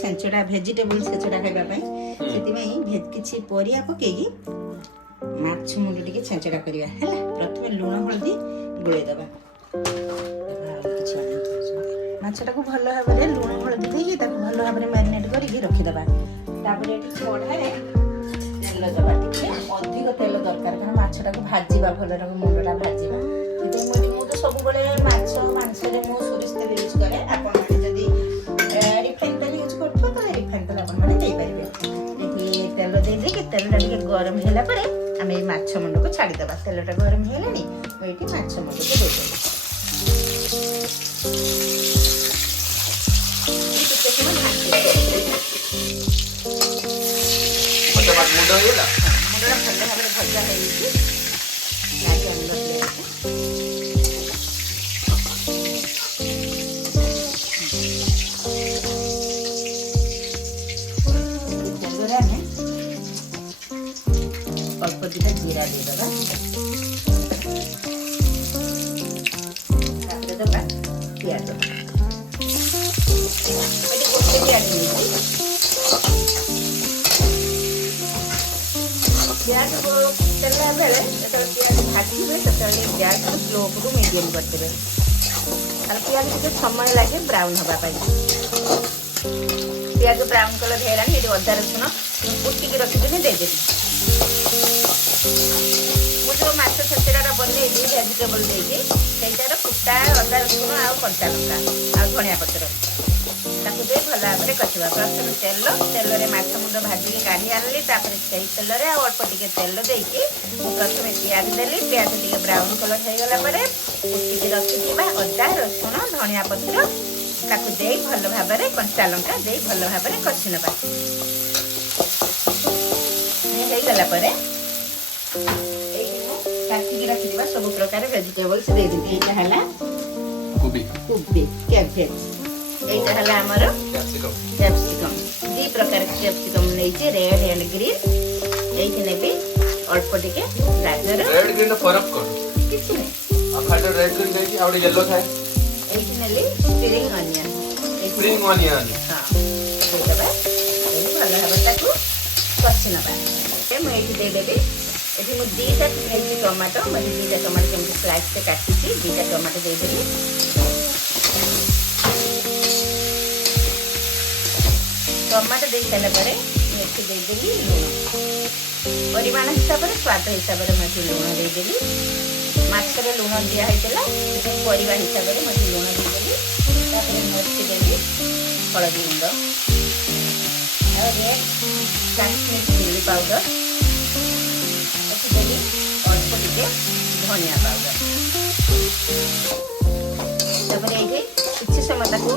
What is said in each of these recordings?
ଛେଞ୍ଚଡ଼ା vegetable ଛେଞ୍ଚଡ଼ା ଖାଇବା ପାଇଁ ସେଥିପାଇଁ କିଛି ପରିବା ପକେଇକି ମାଛ ମୁଣ୍ଡ ଟିକେ ଛେଞ୍ଚଡ଼ା କରିବା ହେଲା। ପ୍ରଥମେ ଲୁଣ ହଳଦୀ ଗୋଳେଇଦେବା। ମାଛଟାକୁ ଭଲ ଭାବରେ ଲୁଣ ହଳଦୀ ଦେଇକି ତାକୁ ଭଲ ଭାବରେ ମ୍ୟାରିନେଟ୍ କରିକି ରଖିଦେବା। ତାପରେ ଏଠି କଢ଼ାରେ ତେଲ ଦେବା, ଟିକେ ଅଧିକ ତେଲ ଦରକାର କାରଣ ମାଛଟାକୁ ଭାଜିବା, ଭଲରେ ମୁଣ୍ଡଟା ଭାଜିବା। ସେଥିପାଇଁ ମୁଁ ତ ସବୁବେଳେ ମାଂସରେ ମୁଁ ସୋରିଷ ତେଲ ୟୁଜ୍ କରେ। ଆପଣମାନେ ଯଦି ରିଫାଇନ୍ ତେଲ ୟୁଜ୍ କରୁଥିବ ତାହେଲେ ରିଫାଇନ୍ ତେଲ ଆପଣମାନେ ଦେଇପାରିବେ। ଏଠି ତେଲ ଦେଇଦେଇକି ତେଲଟା ଟିକେ ଗରମ ହେଲା ପରେ ଆମେ ଏଇ ମାଛ ମୁଣ୍ଡକୁ ଛାଡ଼ିଦେବା। ତେଲଟା ଗରମ ହେଇଗଲାଣି, ମୁଁ ଏଇଠି ମାଛ ମୁଣ୍ଡକୁ ଦେଇଦେବି। ମୁଣ୍ଡଟା ଭଲ ଭାବରେ ଭଜା ହେଇଛି। ତେଲରେ ଆମେ ଅଳ୍ପ ଦିଟା ଜିରା ଦେଇଦେବା। ତାପରେ ଦେବା ପିଆଜ। ଏଠି ଗୋଟେ ପିଆଜ ନେଇଛି। ପିଆଜ ତେଲ ବେଳେ ଯେତେବେଳେ ପିଆଜ ଭାଜିବେ ସେତେବେଳେ ଗ୍ୟାସ୍କୁ ସ୍ଲୋକୁ ମିଡ଼ିୟମ୍ କରିଦେବେ। ତାହେଲେ ପିଆଜ ଟିକେ ସମୟ ଲାଗେ ବ୍ରାଉନ୍ ହେବା ପାଇଁ। ପିଆଜ ବ୍ରାଉନ୍ କଲର୍ ହେଇଗଲାଣି। ଏଠି ଅଦା ରସୁଣ କୁଟିକି ରଖିଦେବି ଦେଇଦେବି। ମୁଁ ଯେଉଁ ମାଛ ଛେଞ୍ଚଡ଼ାଟା ବନେଇଲି ଭେଜିଟେବଲ୍ ଦେଇକି ସେଇଟାର କୁଟା ଅଦା ରସୁଣ ଆଉ କଞ୍ଚା ଲଙ୍କା ଆଉ ଧଣିଆ ପତ୍ର ତାକୁ ଦେଇ ଭଲ ଭାବରେ କଷିବା। ପ୍ରଥମେ ତେଲରେ ମାଛ ମୁଣ୍ଡ ଭାଜିକି କାଢ଼ି ଆଣିଲି। ତାପରେ ସେଇ ତେଲରେ ଆଉ ଅଳ୍ପ ଟିକେ ତେଲ ଦେଇକି ମୁଁ ପ୍ରଥମେ ପିଆଜ ଦେଲି। ପିଆଜ ଟିକେ ବ୍ରାଉନ୍ କଲର୍ ହେଇଗଲା ପରେ କୁଟିକି ରଖିଥିବା ଅଦା ରସୁଣ ଧଣିଆ ପତ୍ର ତାକୁ ଦେଇ ଭଲ ଭାବରେ କଞ୍ଚା ଲଙ୍କା ଦେଇ ଭଲ ଭାବରେ କଷି ନେବା। ହେଇଗଲା ପରେ ଏଇଠି ମୁଁ କାଟିକି ରଖିଥିବା ସବୁ ପ୍ରକାର ଭେଜିଟେବଲ୍ସ ଦେଇଦେବି। ଏଇଟା ହେଲା କୋବି କ୍ୟାବେଜ, এইটা হলো আমার ক্যাপসিকম। দুই প্রকার ক্যাপসিকম নেইছি, রেড এন্ড গ্রিন। এইটি নেবি অল্প টিকে গাজর। রেড গ্রিন এর ফরক কোন? কিছু নাই। আখাটা রেড গ্রিন নেইছি, আউডি येलो থাকে। এইটি নেলি স্প্রিং অনিয়ন। Spring onion. হ্যাঁ। এইটা এই ভালো হবে তাকু কষি নেবা। ମୁଁ ଏଇଠି ଦେଇଦେବି। ଏଠି ମୁଁ ଦୁଇଟା ନେଇଛି ଟମାଟୋ। ମୁଁ ଦୁଇଟା ଟମାଟୋ କେମିତି ସ୍ଲାଇସ୍ରେ କାଟିଛି, ଦୁଇଟା ଟମାଟୋ ଦେଇଦେବି। ଟମାଟୋ ଦେଇ ସାରିଲା ପରେ ମୁଁ ଏଠି ଦେଇଦେଲି ଲୁଣ। ପରିମାଣ ହିସାବରେ ସ୍ୱାଦ ହିସାବରେ ମୁଁ ଏଠି ଲୁଣ ଦେଇଦେଲି। ମାଛରେ ଲୁଣ ଦିଆ ହେଇଥିଲା, ପରିବା ହିସାବରେ ମୁଁ ଏଠି ଲୁଣ ଦେଇଦେଲି। ତାପରେ ମୁଁ ଏଠି ଦେଲି ହଳଦୀ ଗୁଣ୍ଡ ଆଉ ରେଡ୍ କାଶ୍ମୀର ଚିଲି ପାଉଡର। ଏଠି ଦେଲି ଅଳ୍ପ ଟିକେ ଧନିଆ ପାଉଡର। ତାପରେ ଏଇଠି କିଛି ସମୟ ତାକୁ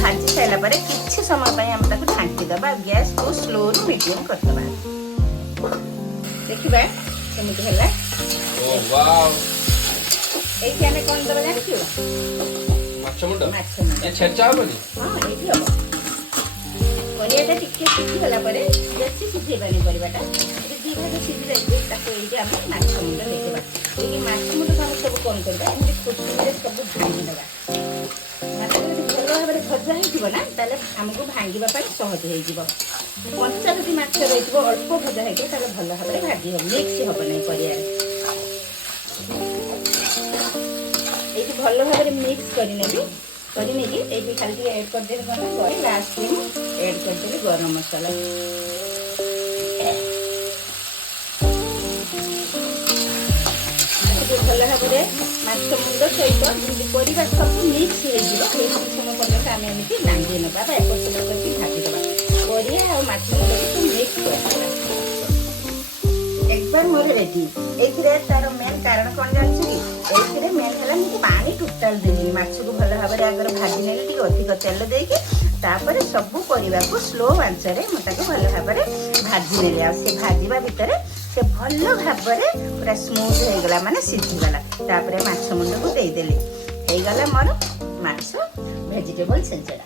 ଭାଜି ସାରିଲା ପରେ କିଛି ସମୟ ପାଇଁ ଆମେ ତାକୁ ଢାଙ୍କି ଦେବା। ଗ୍ୟାସ୍କୁ ସ୍ଲୋରୁ ମିଡ଼ିୟମ୍ କରିଦେବା। ଦେଖିବା କେମିତି ହେଲା। ଏଇଠି ଆମେ କ'ଣ ଦେବା ଜାଣିଛୁ? ମାଛ ମୁଣ୍ଡ। ଏ ଛେଞ୍ଚା ହବନି? ହଁ ଏଇଠି ହବ। ପରିବାଟା ଟିକେ ସିଝିଗଲା ପରେ, ବେଶୀ ସିଝେଇବାନି ପରିବାଟା, ଟିକେ ଦୁଇ ଭାଗ ସିଝି ଯାଇଛି, ତାକୁ ଏଇଠି ଆମେ ମାଛ ମୁଣ୍ଡ ଦେଇଦେବା। ଏଇଠି ମାଛ ମୁଣ୍ଡକୁ ଆମେ ସବୁ କ'ଣ କରିବା, ଏମିତି ଖୁସିରେ ସବୁ ଧୋଇ ଦେବା। ମାଛ ଯଦି ଭଲ ଭାବରେ ଭଜା ହେଇଯିବ ନା, ତାହେଲେ ଆମକୁ ଭାଙ୍ଗିବା ପାଇଁ ସହଜ ହେଇଯିବ। କଞ୍ଚା ଯଦି ମାଛ ରହିଥିବ, ଅଳ୍ପ ଭଜା ହେଇଥିବ, ତାହେଲେ ଭଲ ଭାବରେ ଭାଜି ହେବ, ମିକ୍ସ ହେବ ନାହିଁ ପରିବାରେ। ଏଇଠି ଭଲ ଭାବରେ ମିକ୍ସ କରିନେବି। କରିନେଇକି ଏଇଠି ଖାଲି ଟିକେ ଏଡ୍ କରିଦେବି କ'ଣ ପରେ ଲାଷ୍ଟରେ ମୁଁ ଏଡ୍ କରିଦେବି ଗରମ ମସଲା। ଭଲ ଭାବରେ ମାଛ ମୁଣ୍ଡ ସହିତ ଯେମିତି ପରିବା ସବୁ ମିକ୍ସ ହେଇଯିବ, ସେଇ ସମୟ ପର୍ଯ୍ୟନ୍ତ ଆମେ ଏମିତି ରାନ୍ଧି ନେବା ବା ଏପଟ ସେପଟ କରିକି ଭାଜିଦେବା। ପରିବା ଆଉ ମାଛ ମୁଣ୍ଡକୁ ମିକ୍ସ କରିଦେବା। একবার মোর রেডি। এইଥିରେ ତାର ମେନ୍ କାରଣ କ'ଣ ଜାଣିଛୁ କି? এইଥିରେ ମେନ୍ ହେଲା ମୁଁ ପାଣି ଟୋଟାଲ ଦେଲି। ମାଛକୁ ଭଲ ଭାବରେ ଆଗରେ ଭାଜି ନେଲି ଟିକେ ଅଧିକ ତେଲ ଦେଇକି। ତାପରେ ସବୁ ପରିବାକୁ ସ୍ଲୋ ଆଞ୍ଚରେ ମୁଁ ତାକୁ ଭଲ ଭାବରେ ଭାଜି ନେଲି। ଆଉ ସେ ଭାଜିବା ଭିତରେ ସେ ଭଲ ଭାବରେ ପୁରା ସ୍ମୁଥ୍ ହେଇଗଲା, ମାନେ ସିଝିଗଲା। ତାପରେ ମାଛ ମୁଣ୍ଡକୁ ଦେଇଦେଲି। ହେଇଗଲା ମୋର ମାଛ ଭେଜିଟେବଲ ଛେଞ୍ଚଡ଼ା।